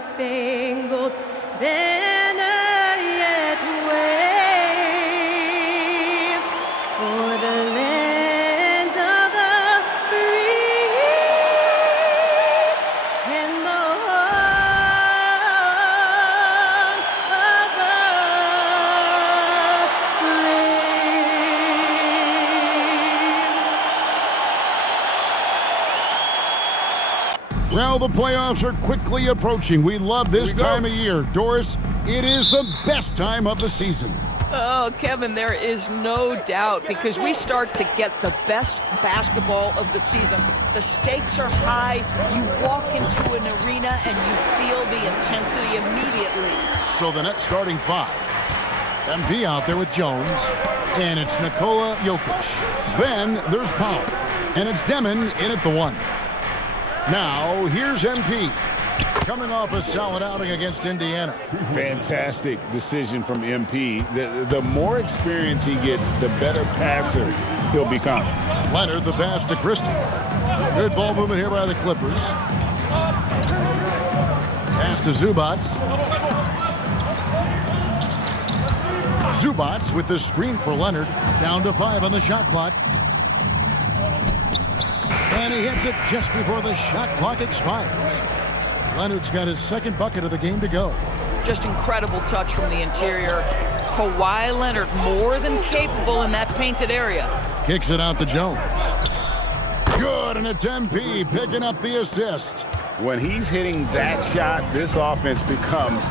Star-Spangled Banner yet wave for the land of the free and the home of the brave. Well, the playoffs are quickly approaching. We love this time of year. Doris, it is the best time of the season. Oh, Kevin, there is no doubt because we start to get the best basketball of the season. The stakes are high. You walk into an arena and you feel the intensity immediately. So the next starting five. MP out there with Jones, and it's Nikola Jokic. Then there's Powell, and it's Demon in at the one. Now, here's MP, coming off a solid outing against Indiana. Fantastic decision from MP. The more experience he gets, the better passer he'll become. Leonard, the pass to Christie. Good ball movement here by the Clippers. Pass to Zubats. Zubats with the screen for Leonard. Down to 5 on the shot clock. And he hits it just before the shot clock expires. Leonard's got his second bucket of the game to go. Just incredible touch from the interior. Kawhi Leonard more than capable in that painted area. Kicks it out to Jones. Good, and it's MP picking up the assist. When he's hitting that shot, this offense becomes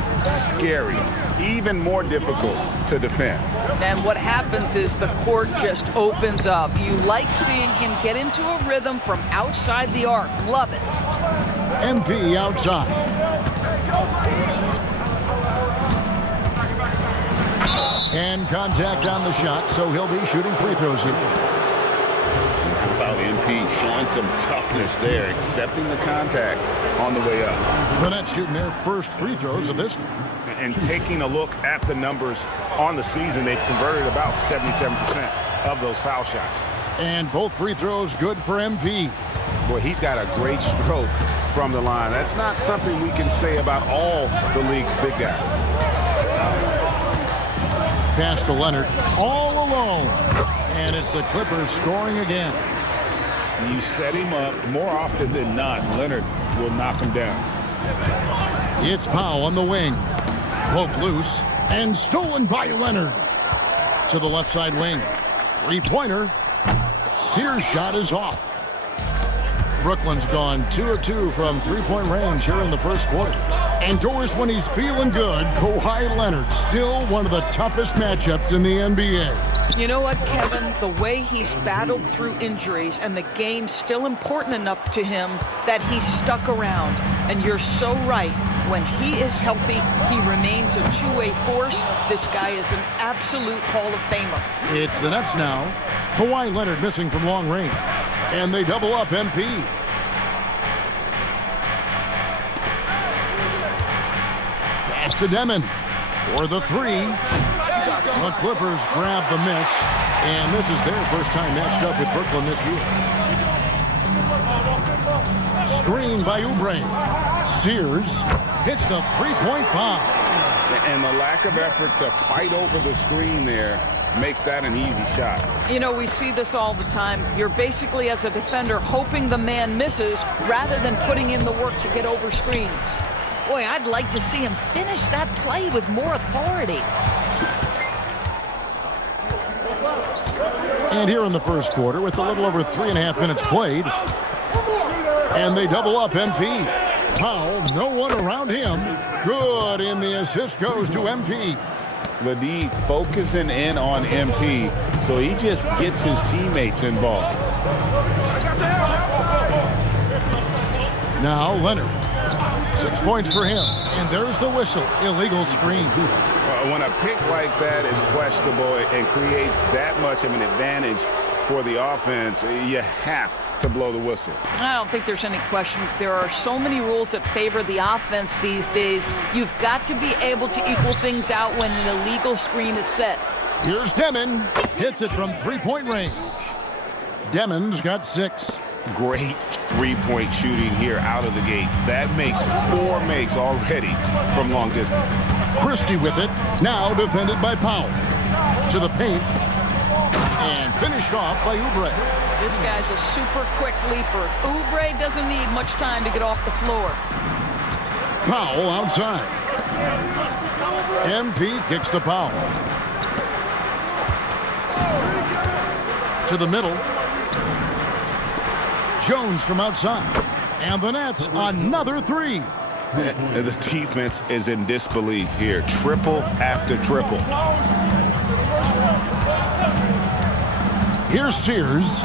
scary, even more difficult to defend. And what happens is the court just opens up. You like seeing him get into a rhythm from outside the arc. Love it. MP outside. And contact on the shot, so he'll be shooting free throws here. How about MP showing some toughness there, accepting the contact on the way up. The Nets shooting their first free throws of this game. And taking a look at the numbers on the season, they've converted about 77% of those foul shots. And both free throws good for MP. Boy, he's got a great stroke from the line. That's not something we can say about all the league's big guys. Pass to Leonard, all alone. And it's the Clippers scoring again. You set him up more often than not, Leonard will knock him down. It's Powell on the wing. Poked loose and stolen by Leonard. To the left side wing. Three-pointer. Sears' shot is off. Brooklyn's gone 2 of 2 from three-point range here in the first quarter. And Doris, when he's feeling good, Kawhi Leonard, still one of the toughest matchups in the NBA. You know what, Kevin? The way he's battled through injuries and the game's still important enough to him that he's stuck around. And you're so right. When he is healthy, he remains a two-way force. This guy is an absolute Hall of Famer. It's the Nets now. Kawhi Leonard missing from long range. And they double up MP. Pass to Demon for the three. The Clippers grab the miss, and this is their first time matched up with Brooklyn this year. Screen by Oubre. Sears hits the three-point bomb. And the lack of effort to fight over the screen there makes that an easy shot. You know, we see this all the time. You're basically, as a defender, hoping the man misses rather than putting in the work to get over screens. Boy, I'd like to see him finish that play with more authority. And here in the first quarter, with a little over 3.5 minutes played, and they double up MP. Powell, no one around him. Good, and the assist goes to MP. The D focusing in on MP, so he just gets his teammates involved. Now Leonard, 6 points for him, and there's the whistle, illegal screen. When a pick like that is questionable and creates that much of an advantage for the offense, you have to blow the whistle. I don't think there's any question. There are so many rules that favor the offense these days. You've got to be able to equal things out when an illegal screen is set. Here's Demon, hits it from three-point range. Demon's got 6. Great three-point shooting here out of the gate. That makes 4 makes already from long distance. Christie with it, now defended by Powell. To the paint, and finished off by Oubre. This guy's a super quick leaper. Oubre doesn't need much time to get off the floor. Powell outside. MP kicks to Powell. To the middle. Jones from outside. And the Nets, another 3. The defense is in disbelief here. Triple after triple. Here's Sears.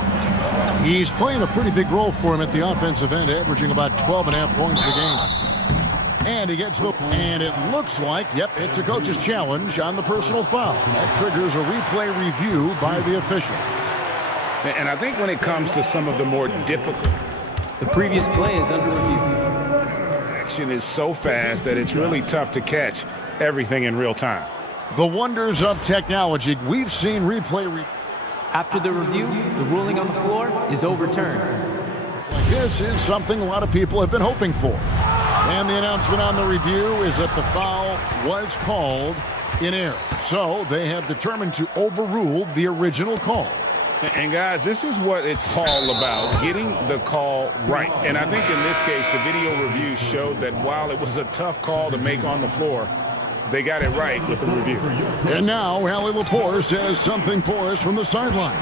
He's playing a pretty big role for him at the offensive end, averaging about 12.5 points a game. And he gets the... And it looks like, yep, it's a coach's challenge on the personal foul. That triggers a replay review by the official. And I think when it comes to some of the more difficult... The previous play is under review. Action is so fast that it's really tough to catch everything in real time. The wonders of technology. We've seen replay... After the review, the ruling on the floor is overturned. This is something a lot of people have been hoping for. And the announcement on the review is that the foul was called in error. So they have determined to overrule the original call. And guys, this is what it's all about, getting the call right. And I think in this case, the video review showed that while it was a tough call to make on the floor, they got it right with the review. And now, Allie Lepore says something for us from the sideline.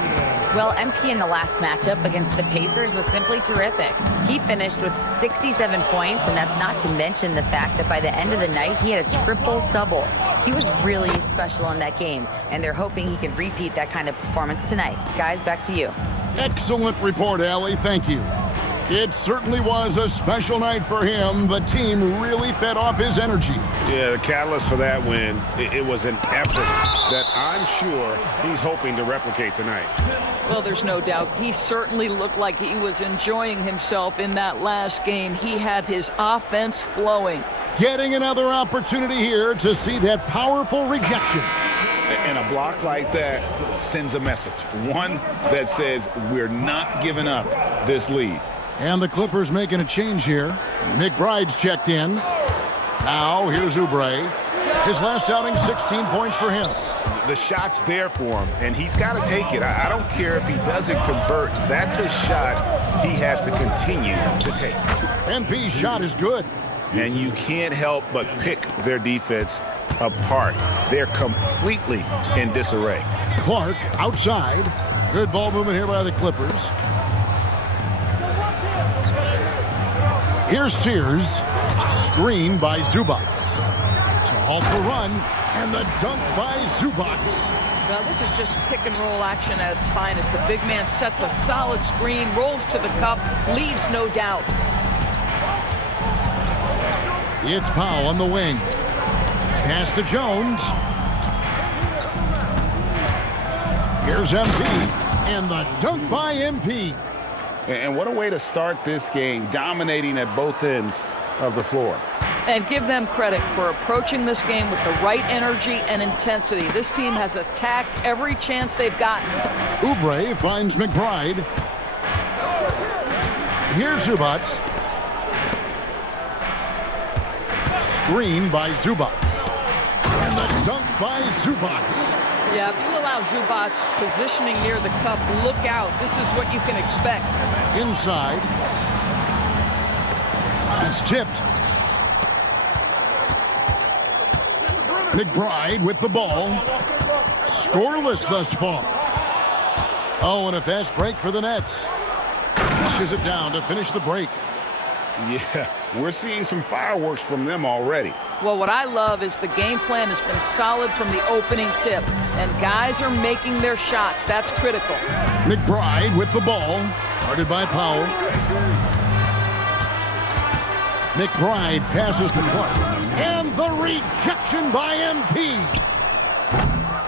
Well, MP in the last matchup against the Pacers was simply terrific. He finished with 67 points, and that's not to mention the fact that by the end of the night, he had a triple-double. He was really special in that game, and they're hoping he can repeat that kind of performance tonight. Guys, back to you. Excellent report, Allie. Thank you. It certainly was a special night for him. The team really fed off his energy. Yeah, the catalyst for that win, it was an effort that I'm sure he's hoping to replicate tonight. Well, there's no doubt. He certainly looked like he was enjoying himself in that last game. He had his offense flowing. Getting another opportunity here to see that powerful rejection. And a block like that sends a message. One that says we're not giving up this lead. And the Clippers making a change here. McBride's checked in. Now here's Oubre. His last outing, 16 points for him. The shot's there for him, and he's got to take it. I don't care if he doesn't convert. That's a shot he has to continue to take. MP's shot is good. And you can't help but pick their defense apart. They're completely in disarray. Clark outside. Good ball movement here by the Clippers. Here's Sears. Screen by Zubac. To halt the run, and the dunk by Zubac. Now, this is just pick and roll action at its finest. The big man sets a solid screen, rolls to the cup, leaves no doubt. It's Powell on the wing. Pass to Jones. Here's MP, and the dunk by MP. And what a way to start this game, dominating at both ends of the floor. And give them credit for approaching this game with the right energy and intensity. This team has attacked every chance they've gotten. Oubre finds McBride. Here's Zubac. Screen by Zubac. And the dunk by Zubac. Yeah, if you allow Zubac positioning near the cup, look out. This is what you can expect. Inside. It's tipped. McBride with the ball. Scoreless thus far. Oh, and a fast break for the Nets. Pushes it down to finish the break. Yeah, we're seeing some fireworks from them already. Well, what I love is the game plan has been solid from the opening tip, and guys are making their shots. That's critical. McBride with the ball. Guarded by Powell. McBride passes to Clark. And the rejection by MP.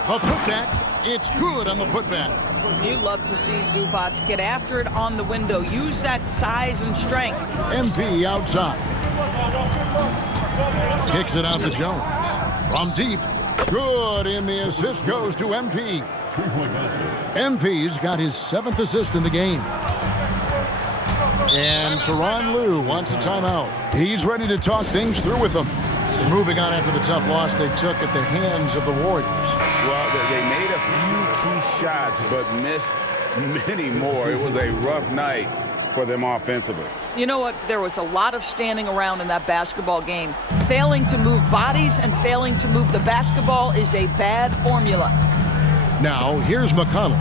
The putback. It's good on the putback. You love to see Zubac get after it on the window. Use that size and strength. MP outside. Kicks it out to Jones. From deep. Good, and the assist goes to MP. MP's got his 7th assist in the game. And Tyronn Lue wants a timeout. He's ready to talk things through with them. They're moving on after the tough loss they took at the hands of the Warriors. Well, they made a few key shots, but missed many more. It was a rough night for them offensively. You know what? There was a lot of standing around in that basketball game. Failing to move bodies and failing to move the basketball is a bad formula. Now, here's McConnell.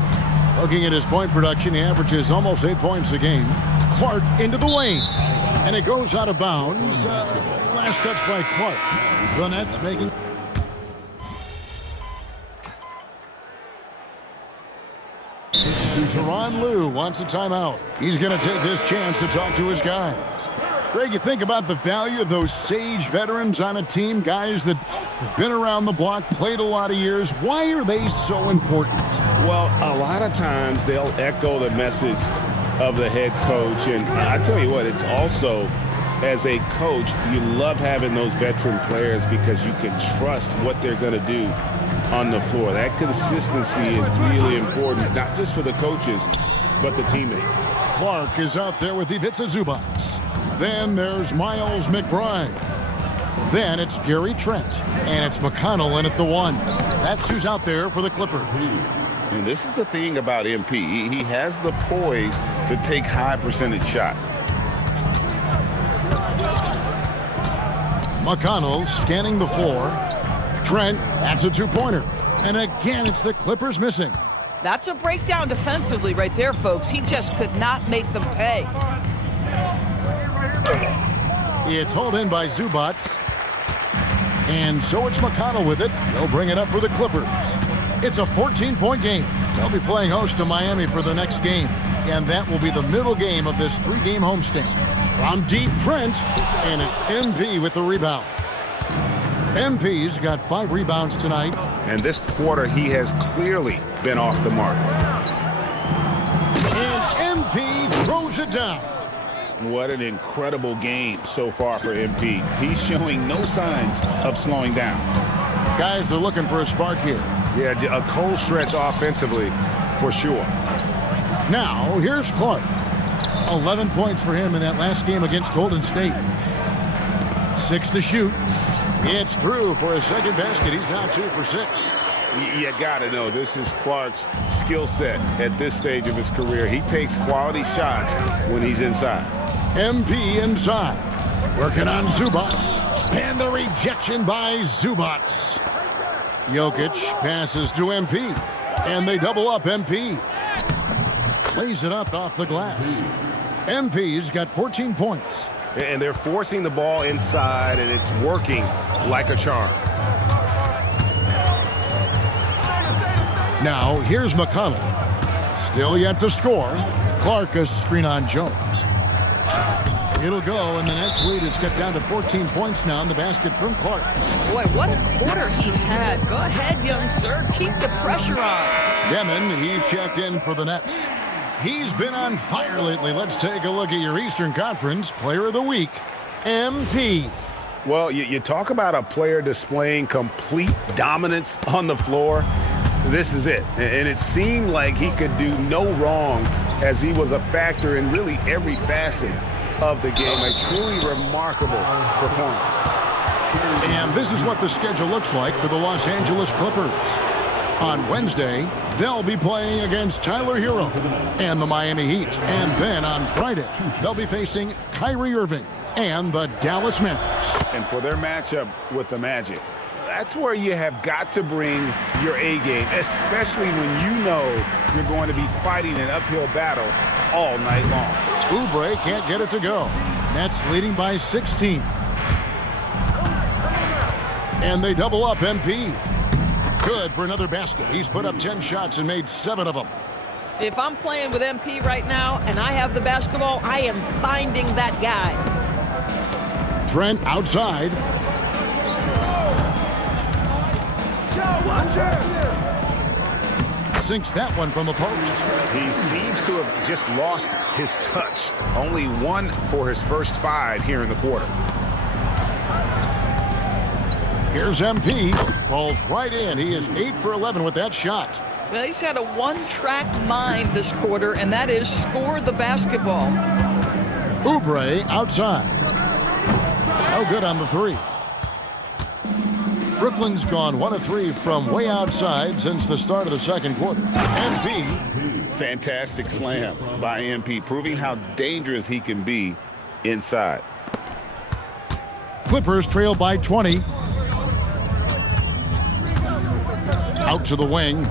Looking at his point production, he averages almost 8 points a game. Clark into the lane. And it goes out of bounds. Last touch by Clark. The Nets making... Tyronn Lue wants a timeout. He's going to take this chance to talk to his guys. Greg, you think about the value of those sage veterans on a team, guys that have been around the block, played a lot of years. Why are they so important? Well, a lot of times they'll echo the message of the head coach. And I tell you what, it's also, as a coach, you love having those veteran players because you can trust what they're going to do on the floor. That consistency is really important, not just for the coaches, but the teammates. Clark is out there with Ivica Zubac. Then there's Miles McBride. Then it's Gary Trent. And it's McConnell in at the 1. That's who's out there for the Clippers. And this is the thing about MP. He has the poise to take high percentage shots. McConnell scanning the floor. Trent, that's a two-pointer. And again, it's the Clippers missing. That's a breakdown defensively right there, folks. He just could not make them pay. It's hauled in by Zubac. And so it's McConnell with it. They'll bring it up for the Clippers. It's a 14-point game. They'll be playing host to Miami for the next game. And that will be the middle game of this 3-game homestand. From deep, Trent. And it's MP with the rebound. MP's got 5 rebounds tonight. And this quarter, he has clearly been off the mark. And MP throws it down. What an incredible game so far for MP. He's showing no signs of slowing down. Guys are looking for a spark here. Yeah, a cold stretch offensively for sure. Now, here's Clark. 11 points for him in that last game against Golden State. 6 to shoot. It's through for a second basket. He's now 2 for 6. You gotta know, this is Clark's skill set at this stage of his career. He takes quality shots when he's inside. MP inside. Working on Zubac. And the rejection by Zubac. Jokic passes to MP. And they double up MP. Plays it up off the glass. MP's got 14 points. And they're forcing the ball inside, and it's working like a charm. Now, here's McConnell. Still yet to score. Clark a screen on Jones. It'll go, and the Nets lead is cut down to 14 points now in the basket from Clark. Boy, what a quarter he's had. Go ahead, young sir. Keep the pressure on. Demon, he's checked in for the Nets. He's been on fire lately. Let's take a look at your Eastern Conference Player of the Week, MP. Well, you talk about a player displaying complete dominance on the floor. This is it. And it seemed like he could do no wrong as he was a factor in really every facet of the game. A truly remarkable performance. And this is what the schedule looks like for the Los Angeles Clippers. On Wednesday, they'll be playing against Tyler Hero and the Miami Heat. And then on Friday, they'll be facing Kyrie Irving and the Dallas Mavericks. And for their matchup with the Magic, that's where you have got to bring your A game, especially when you know you're going to be fighting an uphill battle all night long. Oubre can't get it to go. Nets leading by 16. And they double up MP. Good for another basket. He's put up 10 shots and made 7 of them. If I'm playing with MP right now and I have the basketball, I am finding that guy. Trent outside. Sinks that one from the post. He seems to have just lost his touch. Only 1 for his first 5 here in the quarter. Here's MP. Falls right in. He is 8 for 11 with that shot. Well, he's had a one-track mind this quarter, and that is score the basketball. Oubre outside. No good on the three. Brooklyn's gone 1 of 3 from way outside since the start of the second quarter. MP. Fantastic slam by MP, proving how dangerous he can be inside. Clippers trail by 20. Out to the wing.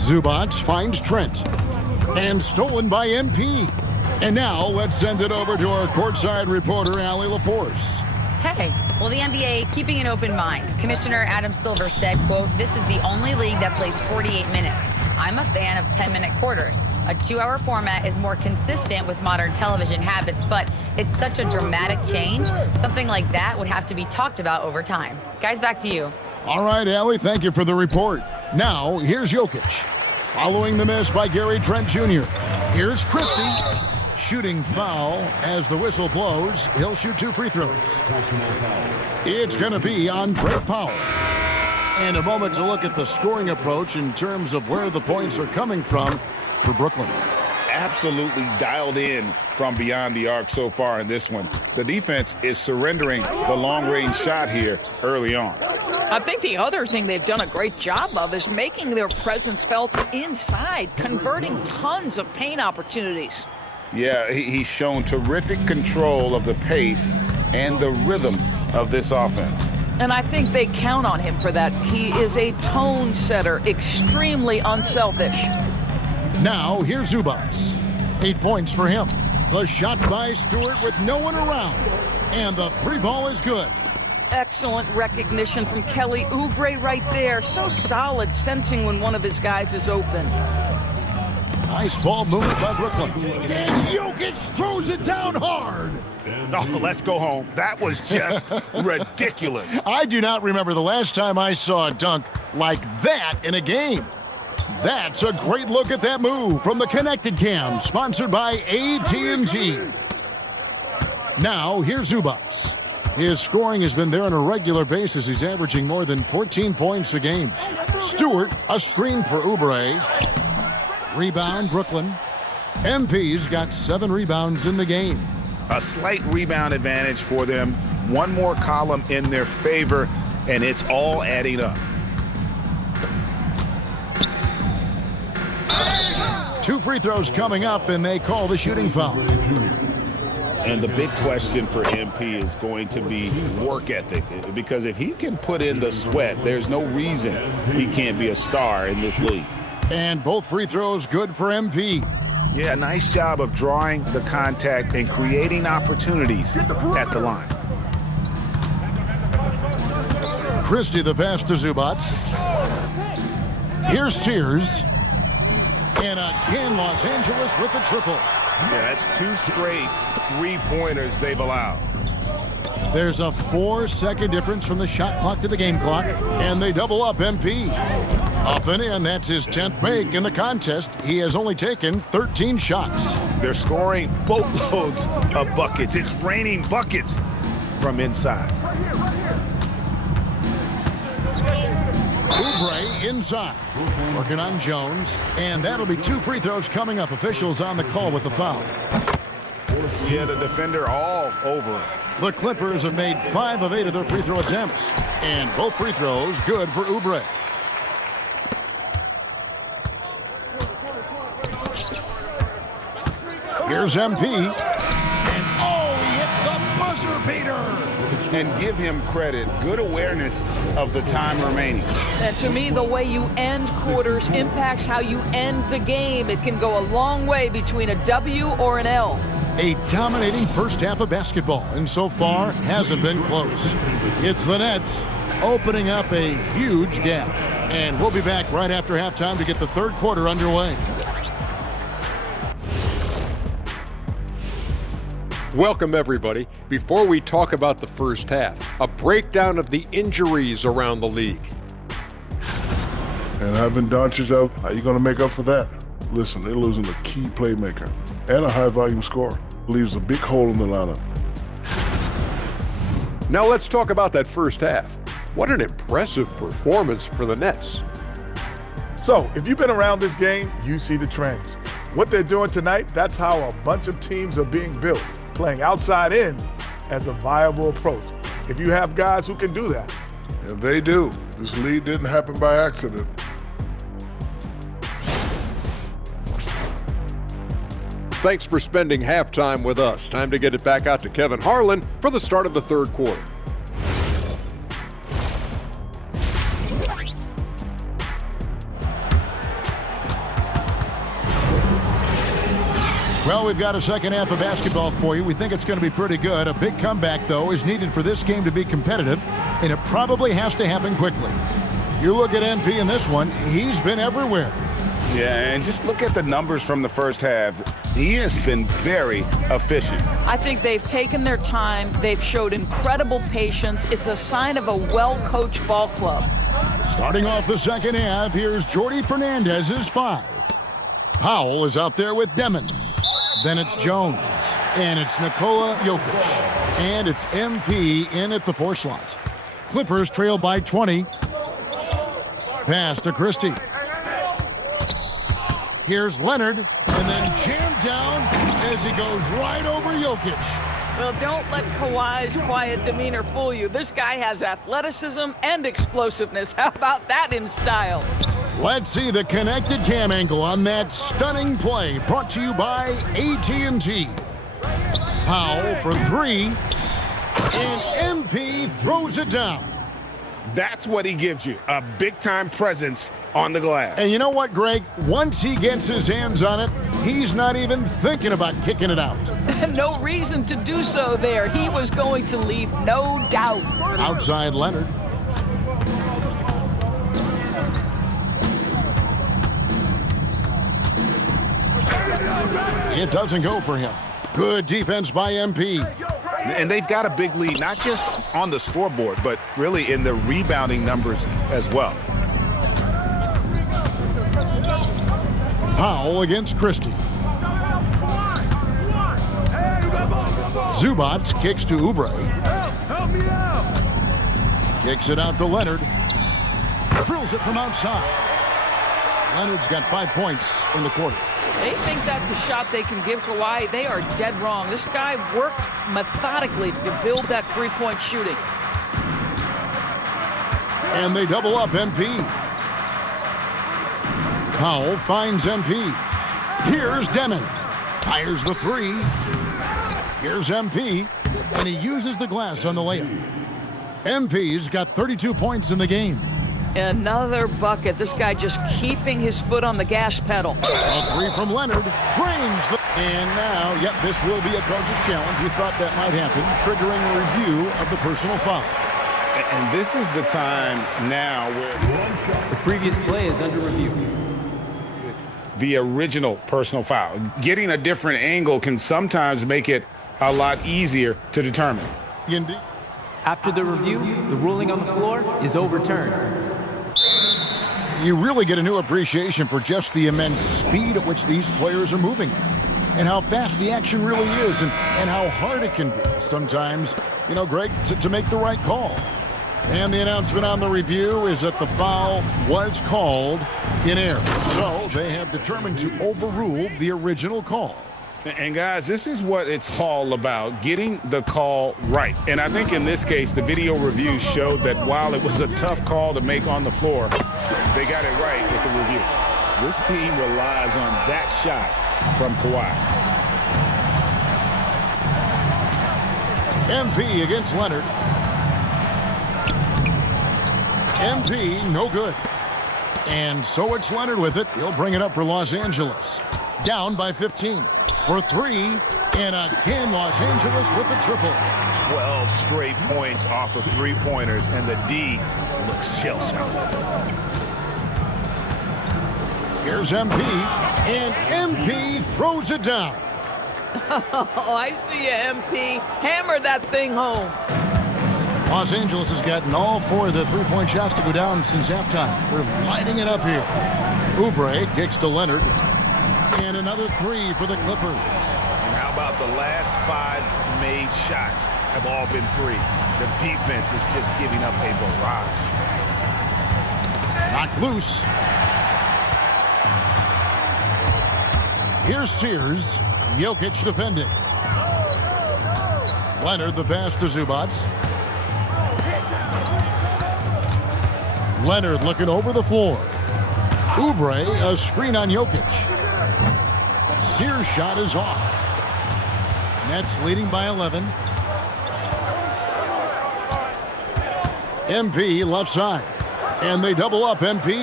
Zubac finds Trent. And stolen by MP. And now let's send it over to our courtside reporter, Allie LaForce. Hey, well, the NBA keeping an open mind. Commissioner Adam Silver said, quote, "This is the only league that plays 48 minutes. I'm a fan of 10-minute quarters. A 2-hour format is more consistent with modern television habits, but it's such a dramatic change. Something like that would have to be talked about over time." Guys, back to you. All right, Allie, thank you for the report. Now, here's Jokic. Following the miss by Gary Trent Jr. Here's Christie. Shooting foul as the whistle blows. He'll shoot 2 free throws. It's going to be on Drake Powell. And a moment to look at the scoring approach in terms of where the points are coming from for Brooklyn. Absolutely dialed in from beyond the arc so far in this one. The defense is surrendering the long-range shot here early on. I think the other thing they've done a great job of is making their presence felt inside, converting tons of paint opportunities. Yeah, he's shown terrific control of the pace and the rhythm of this offense. And I think they count on him for that. He is a tone setter, extremely unselfish. Now, here's Zubac. 8 points for him. The shot by Stewart with no one around. And the 3-ball is good. Excellent recognition from Kelly Oubre right there. So solid, sensing when one of his guys is open. Nice ball movement by Brooklyn. And Jokic throws it down hard. Oh, let's go home. That was just ridiculous. I do not remember the last time I saw a dunk like that in a game. That's a great look at that move from the Connected Cam, sponsored by AT&T. Now, here's Zubac. His scoring has been there on a regular basis. He's averaging more than 14 points a game. Stewart, a screen for Oubre. Rebound, Brooklyn. MP's got 7 rebounds in the game. A slight rebound advantage for them. One more column in their favor, and it's all adding up. 2 free throws coming up, and they call the shooting foul. And the big question for MP is going to be work ethic, because if he can put in the sweat, there's no reason he can't be a star in this league. And both free throws good for MP. Yeah, nice job of drawing the contact and creating opportunities at the line. Christie the pass to Zubac. Here's Sears. And again, Los Angeles with the triple. Yeah, that's 2 straight 3-pointers they've allowed. There's a 4-second difference from the shot clock to the game clock, and they double up MP. Up and in, that's his 10th make in the contest. He has only taken 13 shots. They're scoring boatloads of buckets. It's raining buckets from inside. Oubre inside, working on Jones, and that'll be 2 free throws coming up. Officials on the call with the foul. Yeah, the defender all over it. The Clippers have made 5 of 8 of their free throw attempts, and both free throws good for Oubre. Here's MP, and oh, he hits the buzzer beater. And give him credit, good awareness of the time remaining. And to me, the way you end quarters impacts how you end the game. It can go a long way between a W or an L. A dominating first half of basketball, and so far hasn't been close. It's the Nets opening up a huge gap. And we'll be back right after halftime to get the third quarter underway. Welcome, everybody. Before we talk about the first half, a breakdown of the injuries around the league. And having Doncic out, how you going to make up for that? Listen, they're losing a key playmaker and a high-volume scorer. Leaves a big hole in the lineup. Now let's talk about that first half. What an impressive performance for the Nets. So, if you've been around this game, you see the trends. What they're doing tonight, that's how a bunch of teams are being built, playing outside in as a viable approach. If you have guys who can do that. And they do. This lead didn't happen by accident. Thanks for spending halftime with us. Time to get it back out to Kevin Harlan for the start of the third quarter. Well, we've got a second half of basketball for you. We think it's going to be pretty good. A big comeback, though, is needed for this game to be competitive, and it probably has to happen quickly. You look at MP in this one, he's been everywhere. Yeah, and just look at the numbers from the first half. He has been very efficient. I think they've taken their time. They've showed incredible patience. It's a sign of a well-coached ball club. Starting off the second half, here's Jordy Fernandez's 5. Powell is out there with Demon. Then it's Jones, and it's Nikola Jokic, and it's MP in at the 4 slot. Clippers trail by 20. Pass to Christie. Here's Leonard, and then jammed down as he goes right over Jokic. Well, don't let Kawhi's quiet demeanor fool you. This guy has athleticism and explosiveness. How about that in style? Let's see the connected cam angle on that stunning play, brought to you by AT&T. Powell for 3, and MP throws it down. That's what he gives you, a big-time presence on the glass. And you know what, Greg? Once he gets his hands on it, he's not even thinking about kicking it out. No reason to do so there. He was going to leave, no doubt. Outside Leonard. It doesn't go for him. Good defense by MP. And they've got a big lead, not just on the scoreboard, but really in the rebounding numbers as well. Powell against Christie. Zubac kicks to Oubre. Kicks it out to Leonard. Drills it from outside. Leonard's got 5 points in the quarter. They think that's a shot they can give Kawhi. They are dead wrong. This guy worked methodically to build that three-point shooting. And they double up MP. Powell finds MP. Here's Demon. Fires the 3. Here's MP. And he uses the glass on the layup. MP's got 32 points in the game. Another bucket. This guy just keeping his foot on the gas pedal. A 3 from Leonard. Drains the... And now, yep, this will be a coach's challenge. We thought that might happen, triggering a review of the personal foul. And this is the time now where The previous play is under review. the original personal foul. Getting a different angle can sometimes make it a lot easier to determine. Indeed. After the review, the ruling on the floor is overturned. You really get a new appreciation for just the immense speed at which these players are moving and how fast the action really is and how hard it can be sometimes, you know, Greg, to make the right call. And the announcement on the review is that the foul was called in error. So they have determined to overrule the original call. And guys, this is what it's all about, getting the call right. And I think in this case, the video review showed that while it was a tough call to make on the floor, they got it right with the review. This team relies on that shot from Kawhi. MP against Leonard. MP, no good. And so it's Leonard with it. He'll bring it up for Los Angeles. Down by 15. For 3, and again Los Angeles with a triple. 12 straight points off of three-pointers, and the D looks shell-shocked. Here's MP, and MP throws it down. Oh, I see you, MP. Hammer that thing home. Los Angeles has gotten all 4 of the three-point shots to go down since halftime. They're lighting it up here. Oubre kicks to Leonard. And another 3 for the Clippers. And how about the last 5 made shots have all been threes? The defense is just giving up a barrage. Knocked loose. Here's Sears. Jokic defending. Leonard the pass to Zubac. Leonard looking over the floor. Oubre, a screen on Jokic. Sears' shot is off. Nets leading by 11. MP left side. And they double up MP.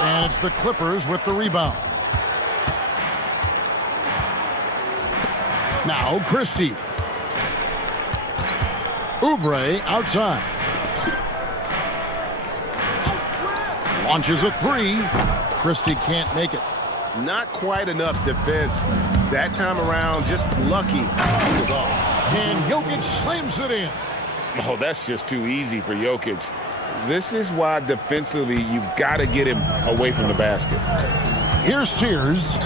And it's the Clippers with the rebound. Now Christie. Oubre outside. Launches a three. Christie can't make it. Not quite enough defense that time around. Just lucky. He was off. And Jokic slams it in. Oh, that's just too easy for Jokic. This is why defensively you've got to get him away from the basket. Here's Sears.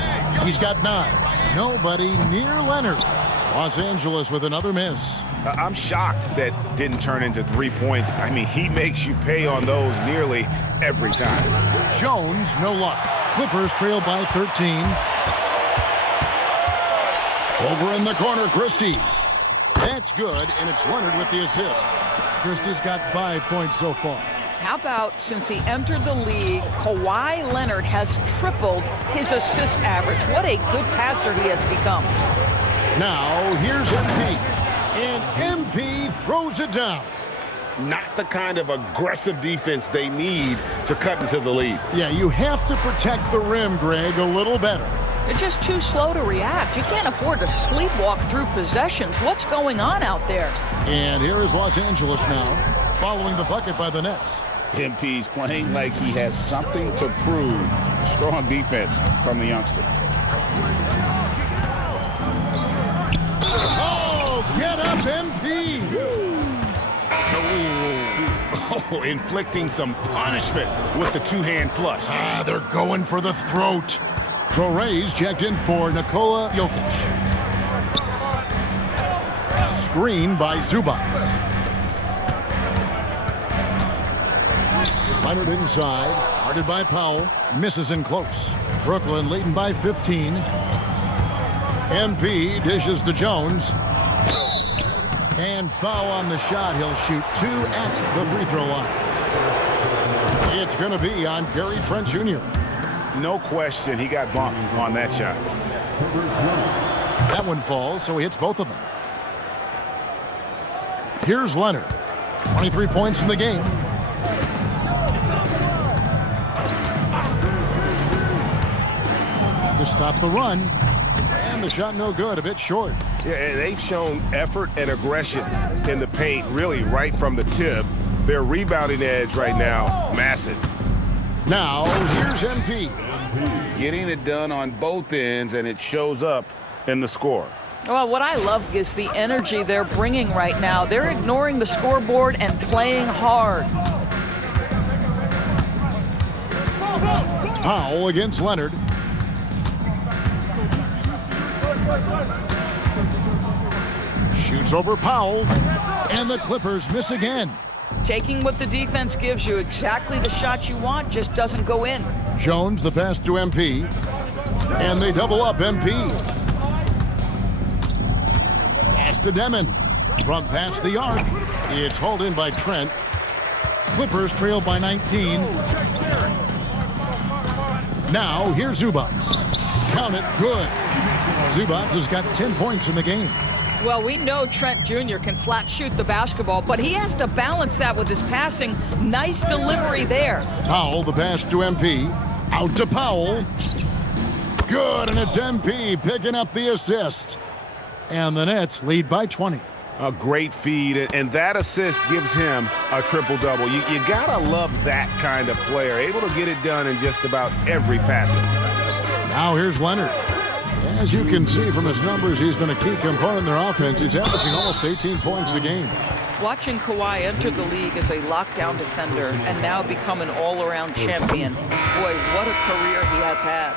He's got 9. Nobody near Leonard. Los Angeles with another miss. I'm shocked that didn't turn into 3 points. I mean, he makes you pay on those nearly every time. Jones, no luck. Clippers trail by 13. Over in the corner, Christie. That's good, and it's Leonard with the assist. Christie's got 5 points so far. How about since he entered the league, Kawhi Leonard has tripled his assist average. What a good passer he has become. Now, here's MP. And MP throws it down. Not the kind of aggressive defense they need to cut into the lead. Yeah, you have to protect the rim, Greg, a little better. They're just too slow to react. You can't afford to sleepwalk through possessions. What's going on out there? And here is Los Angeles now, following the bucket by the Nets. MP's playing like he has something to prove. Strong defense from the youngster. Oh, get up, MP! Oh, inflicting some punishment with the two-hand flush. They're going for the throat. Torres checked in for Nikola Jokic. Screen by Zubac. Leonard inside, guarded by Powell. Misses in close. Brooklyn leading by 15. MP dishes to Jones. And foul on the shot. He'll shoot 2 at the free throw line. It's going to be on Gary Trent Jr. No question, he got bumped on that shot. That one falls, so he hits both of them. Here's Leonard. 23 points in the game. To stop the run. And the shot no good, a bit short. Yeah, they've shown effort and aggression in the paint, really right from the tip. Their rebounding edge right now, massive. Now, here's MP. Getting it done on both ends, and it shows up in the score. Well, what I love is the energy they're bringing right now. They're ignoring the scoreboard and playing hard. Powell against Leonard. Shoots over Powell, and the Clippers miss again. Taking what the defense gives you, exactly the shot you want, just doesn't go in. Jones the pass to MP, and they double up MP. Pass to Demon. From past the arc. It's hauled in by Trent. Clippers trail by 19. Now, here's Zubac. Count it, good. Zubac has got 10 points in the game. Well, we know Trent Jr. can flat shoot the basketball, but he has to balance that with his passing. Nice delivery there. Powell, the pass to MP. Out to Powell. Good, and it's MP picking up the assist. And the Nets lead by 20. A great feed, and that assist gives him a triple-double. You gotta love that kind of player, able to get it done in just about every facet. Now here's Leonard. As you can see from his numbers, he's been a key component in their offense. He's averaging almost 18 points a game. Watching Kawhi enter the league as a lockdown defender and now become an all-around champion. Boy, what a career he has had.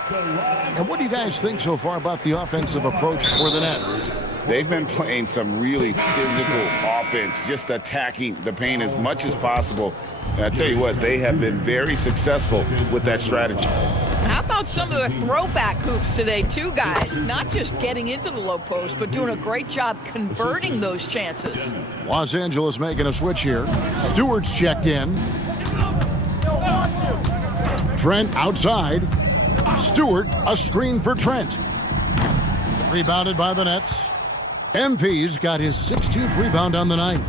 And what do you guys think so far about the offensive approach for the Nets? They've been playing some really physical offense, just attacking the paint as much as possible. And I tell you what, they have been very successful with that strategy. How about some of the throwback hoops today, too, guys? Not just getting into the low post, but doing a great job converting those chances. Los Angeles making a switch here. Stewart's checked in. Trent outside. Stewart, a screen for Trent. Rebounded by the Nets. MP's got his 16th rebound on the night.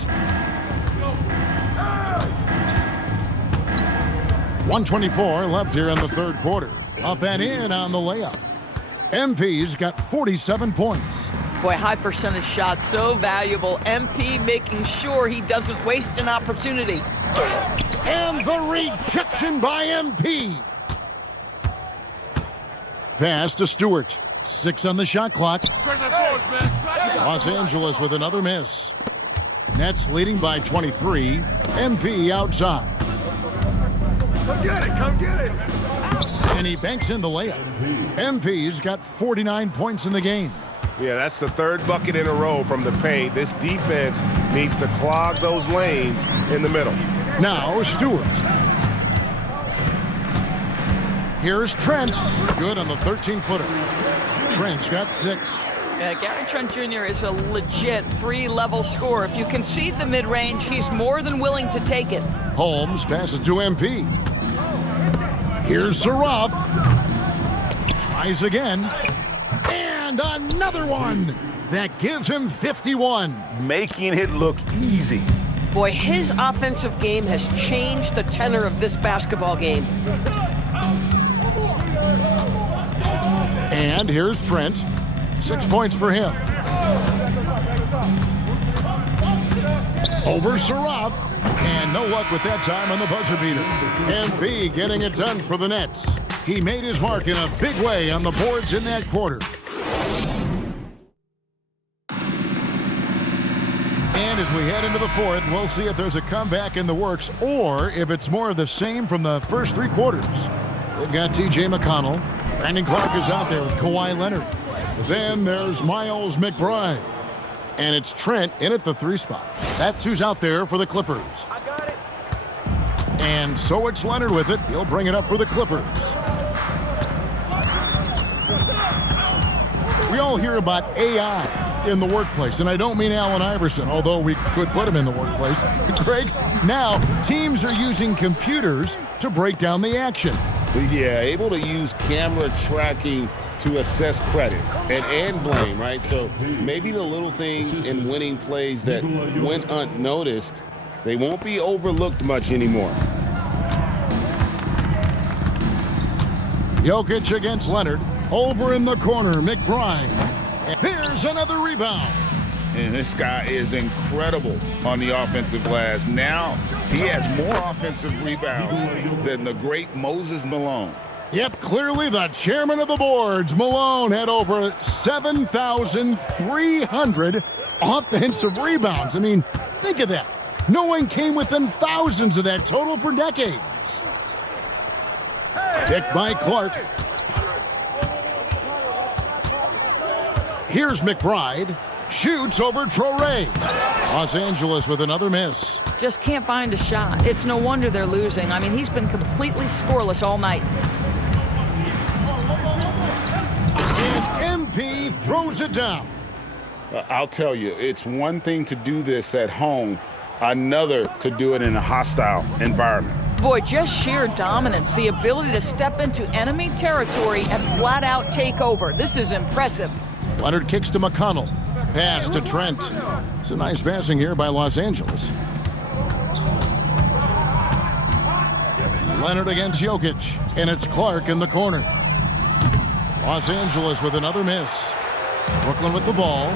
1:24 left here in the third quarter. Up and in on the layup. MP's got 47 points. Boy, high percentage shots, so valuable. MP making sure he doesn't waste an opportunity. And the rejection by MP. Pass to Stewart. 6 on the shot clock. Los Angeles with another miss. Nets leading by 23. MP outside. Come get it, come get it. And he banks in the layup. MP's got 49 points in the game. Yeah, that's the third bucket in a row from the paint. This defense needs to clog those lanes in the middle. Now Stewart. Here's Trent. Good on the 13-footer. Trent's got 6. Yeah, Gary Trent Jr. is a legit 3-level scorer. If you concede the mid-range, he's more than willing to take it. Holmes passes to MP. Here's Saraf. Tries again. And another one. That gives him 51. Making it look easy. Boy, his offensive game has changed the tenor of this basketball game. And here's Trent. 6 points for him. Over Saraf. And no luck with that time on the buzzer beater. MP getting it done for the Nets. He made his mark in a big way on the boards in that quarter. And as we head into the fourth, we'll see if there's a comeback in the works or if it's more of the same from the first 3 quarters. They've got TJ McConnell. Brandon Clark is out there with Kawhi Leonard. Then there's Miles McBride. And it's Trent in at the 3 spot. That's who's out there for the Clippers. I got it. And so it's Leonard with it. He'll bring it up for the Clippers. We all hear about AI in the workplace, and I don't mean Allen Iverson, although we could put him in the workplace. Greg, now teams are using computers to break down the action. Yeah, able to use camera tracking to assess credit and blame, right? So maybe the little things in winning plays that went unnoticed, they won't be overlooked much anymore. Jokic against Leonard. Over in the corner, McBride. And there's another rebound. And this guy is incredible on the offensive glass. Now he has more offensive rebounds than the great Moses Malone. Yep, clearly the chairman of the boards. Malone had over 7,300 offensive rebounds. I mean, think of that. No one came within thousands of that total for decades. Picked by Clark. Here's McBride. Shoots over Traore. Los Angeles with another miss. Just can't find a shot. It's no wonder they're losing. I mean, he's been completely scoreless all night. And MP throws it down. I'll tell you, it's one thing to do this at home, another to do it in a hostile environment. Boy, just sheer dominance, the ability to step into enemy territory and flat out take over. This is impressive. Leonard kicks to McConnell. Pass to Trent. It's a nice passing here by Los Angeles. Leonard against Jokic, and it's Clark in the corner. Los Angeles with another miss. Brooklyn with the ball.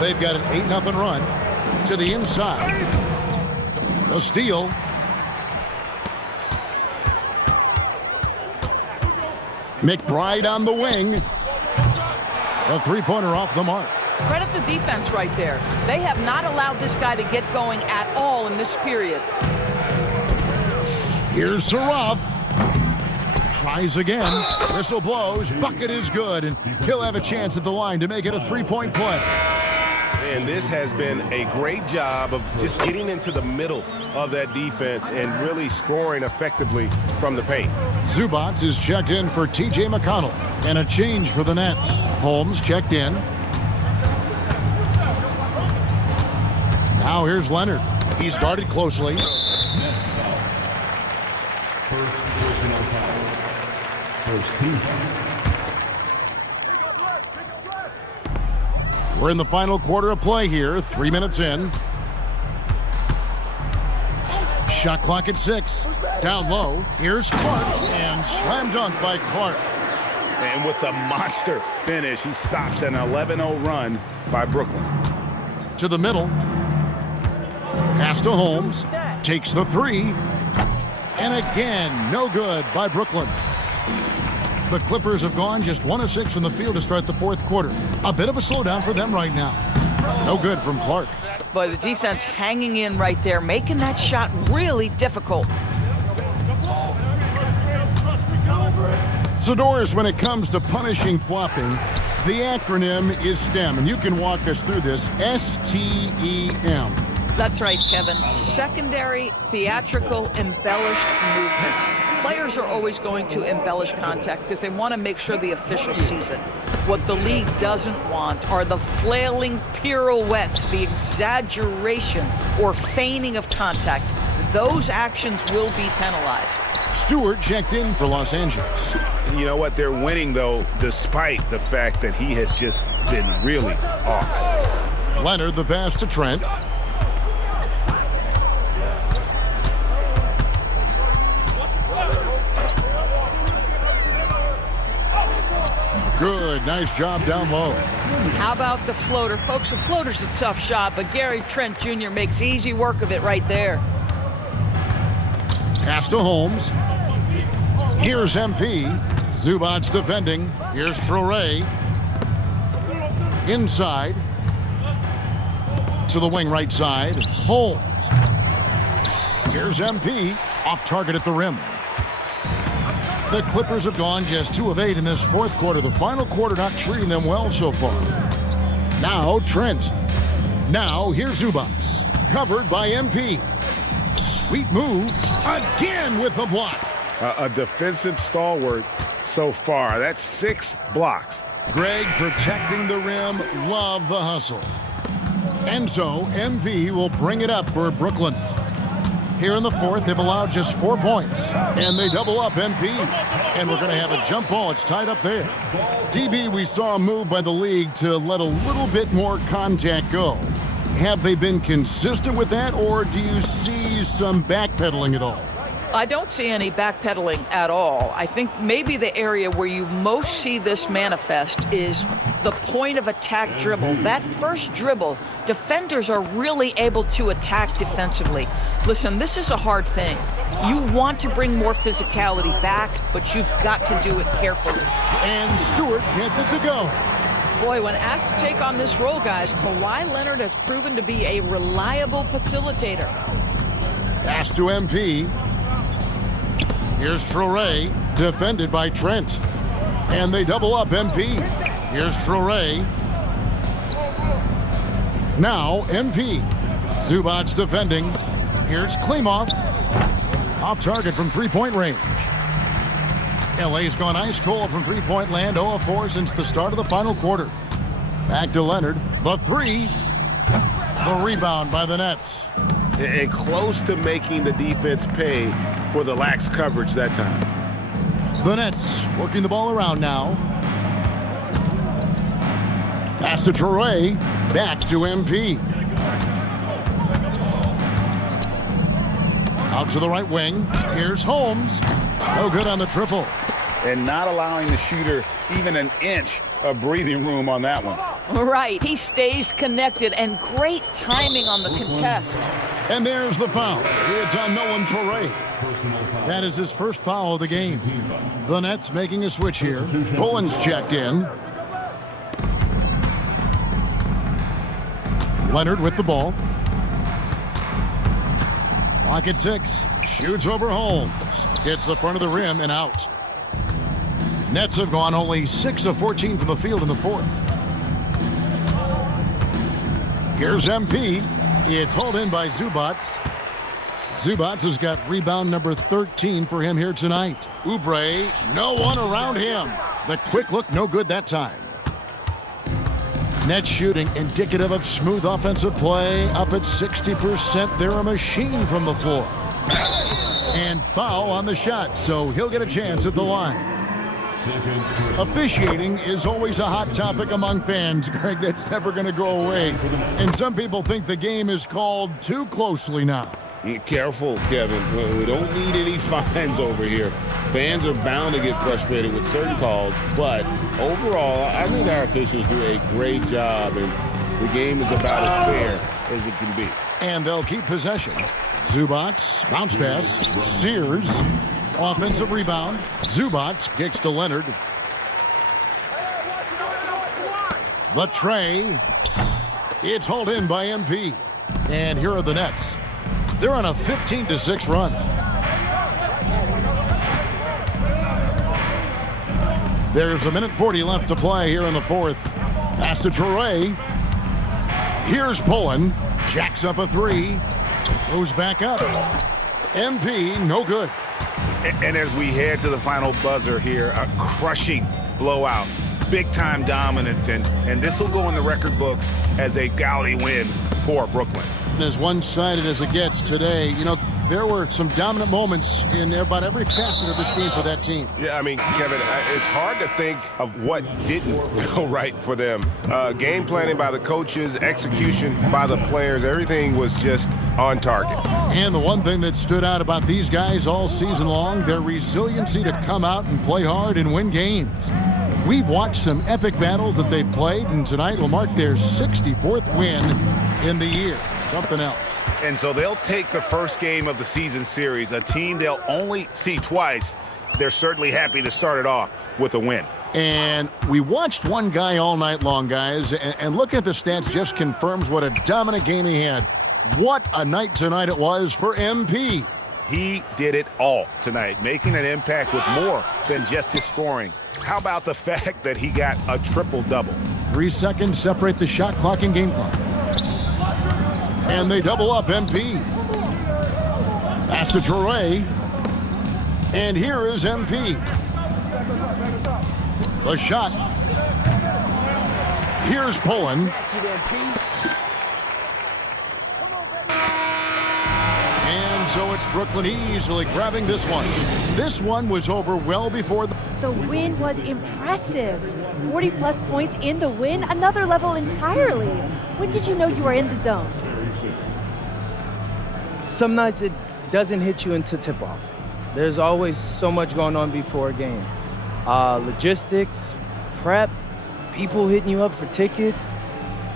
They've got an 8-0 run to the inside. The steal. McBride on the wing. A 3-pointer off the mark. Credit the defense right there. They have not allowed this guy to get going at all in this period. Here's Saraf. Tries again. Whistle blows. Bucket is good, and he'll have a chance at the line to make it a 3-point play. and this has been a great job of just getting into the middle of that defense and really scoring effectively from the paint. Zubac is checked in for T.J. McConnell, and a change for the Nets. Holmes checked in. Now here's Leonard. He's guarded closely. We're in the final quarter of play here, 3 minutes in. Shot clock at 6. Down low, here's Clark, and slam dunk by Clark. And with the monster finish, he stops an 11-0 run by Brooklyn. To the middle. Pass to Holmes. Takes the 3. And again, no good by Brooklyn. The Clippers have gone just 1 of 6 from the field to start the fourth quarter. A bit of a slowdown for them right now. No good from Clark. Boy, the defense hanging in right there, making that shot really difficult. So, Doris, when it comes to punishing flopping, the acronym is STEM, and you can walk us through this. S-T-E-M. That's right, Kevin. Secondary, theatrical, embellished movements. Players are always going to embellish contact because they want to make sure the official sees it. What the league doesn't want are the flailing pirouettes, the exaggeration or feigning of contact. Those actions will be penalized. Stewart checked in for Los Angeles. You know what? They're winning, though, despite the fact that he has just been really off. Leonard, the pass to Trent. Good, nice job down low. How about the floater? Folks, the floater's a tough shot, but Gary Trent Jr. makes easy work of it right there. Pass to Holmes. Here's MP. Zubac defending. Here's Traoré. Inside. To the wing right side. Holmes. Here's MP. Off target at the rim. The Clippers have gone just 2 of 8 in this fourth quarter. The final quarter not treating them well so far. Now Trent. Now here's Zubac. Covered by MP. Sweet move. Again with the block. A defensive stalwart so far. That's 6 blocks. Greg protecting the rim. Love the hustle. And so MP will bring it up for Brooklyn. Here in the fourth, they've allowed just 4 points. And they double up MP. And we're going to have a jump ball. It's tied up there. DB, we saw a move by the league to let a little bit more contact go. Have they been consistent with that, or do you see some backpedaling at all? I don't see any backpedaling at all. I think maybe the area where you most see this manifest is the point of attack dribble. That first dribble, defenders are really able to attack defensively. Listen, this is a hard thing. You want to bring more physicality back, but you've got to do it carefully. And Stewart gets it to go. Boy, when asked to take on this role, guys, Kawhi Leonard has proven to be a reliable facilitator. Pass to MP. Here's Traoré, defended by Trent. And they double up MP. Here's Traoré. Now MP. Zubac defending. Here's Klimov. Off target from three-point range. LA's gone ice cold from three-point land, 0 of 4 since the start of the final quarter. Back to Leonard. The 3. The rebound by the Nets. And close to making the defense pay for the lax coverage that time. The Nets working the ball around now. Pass to Traoré. Back to MP. Out to the right wing. Here's Holmes. No good on the triple. And not allowing the shooter even an inch of breathing room on that one. Right. He stays connected, and great timing on the contest. And there's the foul. It's on Nolan Traoré. That is his first foul of the game. The Nets making a switch here. Bullen's checked in. Leonard with the ball. Clock at 6. Shoots over Holmes. Hits the front of the rim and out. Nets have gone only 6 of 14 from the field in the fourth. Here's MP. It's hauled in by Zubats. Zubats has got rebound number 13 for him here tonight. Oubre, no one around him. The quick look, no good that time. Net shooting indicative of smooth offensive play. Up at 60%. They're a machine from the floor. And foul on the shot, so he'll get a chance at the line. Officiating is always a hot topic among fans, Greg. That's never going to go away. And some people think the game is called too closely now. Careful, Kevin. We don't need any fines over here. Fans are bound to get frustrated with certain calls, but overall, I think our officials do a great job, and the game is about as fair as it can be. And they'll keep possession. Zubats, bounce pass. Sears, offensive rebound. Zubats kicks to Leonard. The tray. It's hauled in by MP. And here are the Nets. They're on a 15-6 run. There's a minute 40 left to play here in the fourth. Pass to Traore. Here's Pullen. Jacks up a three. Goes back up. MP, no good. And as we head to the final buzzer here, a crushing blowout. Big-time dominance, and this will go in the record books as a gaudy win for Brooklyn. As one-sided as it gets today, you know, there were some dominant moments in about every facet of this game for that team. Yeah, I mean, Kevin, it's hard to think of what didn't go right for them. Game planning by the coaches, execution by the players, everything was just on target. And the one thing that stood out about these guys all season long, their resiliency to come out and play hard and win games. We've watched some epic battles that they've played, and tonight will mark their 64th win in the year. Something else. And so they'll take the first game of the season series, a team they'll only see twice. They're certainly happy to start it off with a win. And we watched one guy all night long, guys, and looking at the stats just confirms what a dominant game he had. What a night tonight it was for MP. He did it all tonight, making an impact with more than just his scoring. How about the fact that he got a triple-double? 3 seconds separate the shot clock and game clock. And they double up MP. Pass to Traore. And here is MP. The shot. Here's Pullen. And so it's Brooklyn easily grabbing this one. This one was over well before the win was impressive. 40-plus points in the win, another level entirely. When did you know you were in the zone? Some nights it doesn't hit you until tip-off. There's always so much going on before a game. Logistics, prep, people hitting you up for tickets.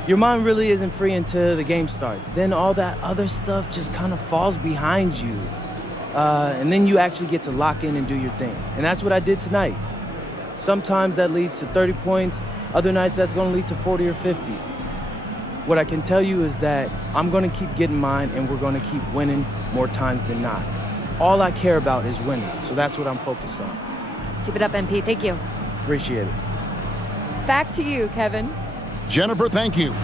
Your mind really isn't free until the game starts. Then all that other stuff just kind of falls behind you. And then you actually get to lock in and do your thing. And that's what I did tonight. Sometimes that leads to 30 points. Other nights that's going to lead to 40 or 50. What I can tell you is that I'm going to keep getting mine, and we're going to keep winning more times than not. All I care about is winning, so that's what I'm focused on. Keep it up, MP. Thank you. Appreciate it. Back to you, Kevin. Jennifer, thank you.